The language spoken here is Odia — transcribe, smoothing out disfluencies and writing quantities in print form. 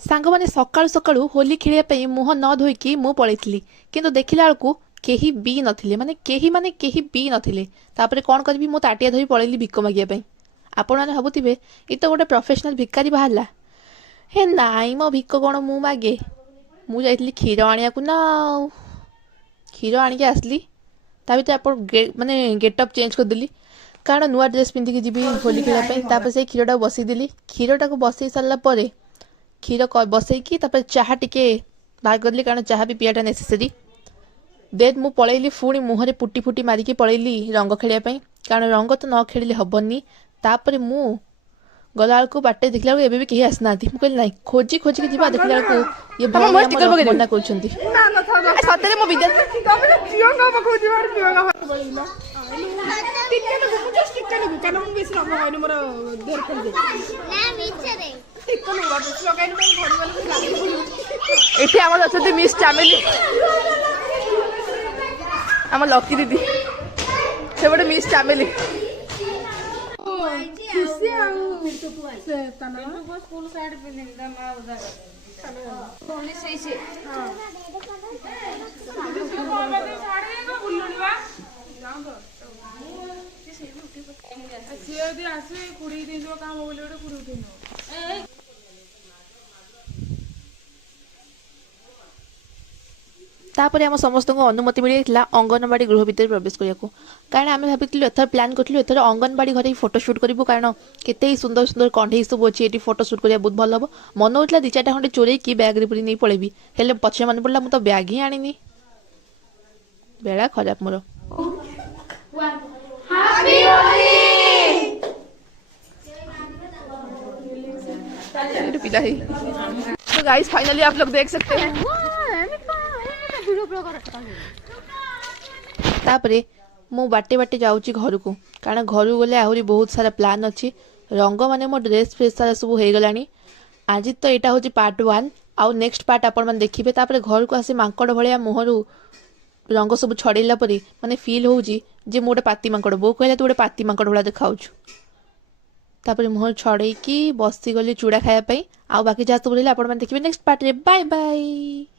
ସାଙ୍ଗମାନେ ସକାଳୁ ସକାଳୁ ହୋଲି ଖେଳିବା ପାଇଁ ମୁହଁ ନ ଧୋଇକି ମୁଁ ପଳେଇଥିଲି, କିନ୍ତୁ ଦେଖିଲା ବେଳକୁ କେହି ବି ନଥିଲେ, କେହି ବି ନଥିଲେ। ତାପରେ କ'ଣ କରିବି, ମୁଁ ତାଟିଆ ଧରି ପଳେଇଲି ଭିକ ମାଗିବା ପାଇଁ। ଆପଣମାନେ ଭାବୁଥିବେ ଏ ତ ଗୋଟେ ପ୍ରଫେସନାଲ ଭିକାରୀ ବାହାରିଲା। ହେ ନାଇଁ ମୋ ଭିକ କ'ଣ ମୁଁ ମାଗେ। ମୁଁ ଯାଇଥିଲି କ୍ଷୀର ଆଣିବାକୁ ନା, ଆଉ କ୍ଷୀର ଆଣିକି ଆସିଲି। ତା ଭିତରେ ଆପଣ ମାନେ ଗେଟଅପ୍ ଚେଞ୍ଜ କରିଦେଲି, କାରଣ ନୂଆ ଡ୍ରେସ୍ ପିନ୍ଧିକି ଯିବି ହୋଲି ଖେଳିବା ପାଇଁ। ତାପରେ ସେଇ କ୍ଷୀରଟାକୁ ବସେଇଦେଲି। କ୍ଷୀରଟାକୁ ବସେଇ ସାରିଲା ପରେ କ୍ଷୀର ବସେଇକି ତାପରେ ଚାହା ଟିକେ ବାହାର କରିଲି, କାରଣ ଚାହା ବି ପିଆଟା ନେସେସରି। ଦେନ୍ ମୁଁ ପଳେଇଲି ପୁଣି ମୁହଁରେ ପୁଟି ଫୁଟି ମାରିକି ପଳେଇଲି ରଙ୍ଗ ଖେଳିବା ପାଇଁ, କାରଣ ରଙ୍ଗ ତ ନ ଖେଳିଲେ ହବନି। ତାପରେ ମୁଁ ଗଲାବେଳକୁ ବାଟରେ ଦେଖିଲା ବେଳକୁ ଏବେ ବି କେହି ଆସିନାହାନ୍ତି। ମୁଁ କହିଲି ନାଇଁ, ଖୋଜି ଖୋଜିକି ଯିବା। ଦେଖିଲା ବେଳକୁ ଇଏ ଭଉଣୀ ଆମର ମନା କରୁଛନ୍ତି। ସତରେ ମୋ ବିଦ୍ୟା ଏଠି ଆମର ଅଛନ୍ତି ମିସ୍ ଚାମେଲି, ଆମ ଲକି ଦିଦି। ସେ ଗୋଟେ ମିସ୍ ଚାମେଲି। ତାପରେ ଆମ ସମସ୍ତଙ୍କୁ ଅନୁମତି ମିଳିଯାଇଥିଲା ଅଙ୍ଗନବାଡ଼ି ଗୃହ ଭିତରେ ପ୍ରବେଶ କରିବାକୁ, କାରଣ ଆମେ ଭାବିଥିଲୁ ଏଥର ପ୍ଲାନ୍ କରିଥିଲୁ ଏଥର ଅଙ୍ଗନବାଡ଼ି ଘରେ ହିଁ ଫଟୋ ସୁଟ୍ କରିବୁ, କାରଣ କେତେ ସୁନ୍ଦର ସୁନ୍ଦର କଣ୍ଢେଇ ସବୁ ଅଛି ଏଠି, ଫଟୋ ସୁଟ୍ କରିବା ବହୁତ ଭଲ ହେବ। ମନ ହେଉଥିଲା 2-4ଟା ଖଣ୍ଡେ ଚୋରେଇକି ବ୍ୟାଗ୍ରେ ପୁରେଇ ନେଇ ପଳେଇବି, ହେଲେ ପଛରେ ମନେ ପଡ଼ିଲା ମୁଁ ତ ବ୍ୟାଗ୍ ହିଁ ଆଣିନି। ବେଳା ଖରାପ ମୋର। पिला ही। तो गाइस फाइनली आप लोग देख सकते हैं। तापरे मु बाटे बाटे जाऊँगी घर को, कारण घर गले आहरी बहुत सारा प्लान अच्छी। रंग माने मो ड्रेस फ्रेस सारा सब हो गलानी। आज तो यहाँ हूँ पार्ट 1, आउ नेक्स्ट पार्ट आपण मैंने देखिए। तापर घर को आसी मांकड़ भाया मुहर रंग सब छड़ेला परी माने फील होउची जे मु गोटे पाती मांकड़। बो कहला तू गोटे पाती मांकड़ भाया देखाउछु। तापर मुहर छड़ेकी बसी गली चूड़ा खाया, आउ बाकी जहाँ सब रहा आप देखिए नेक्स्ट पार्ट रे। Bye bye.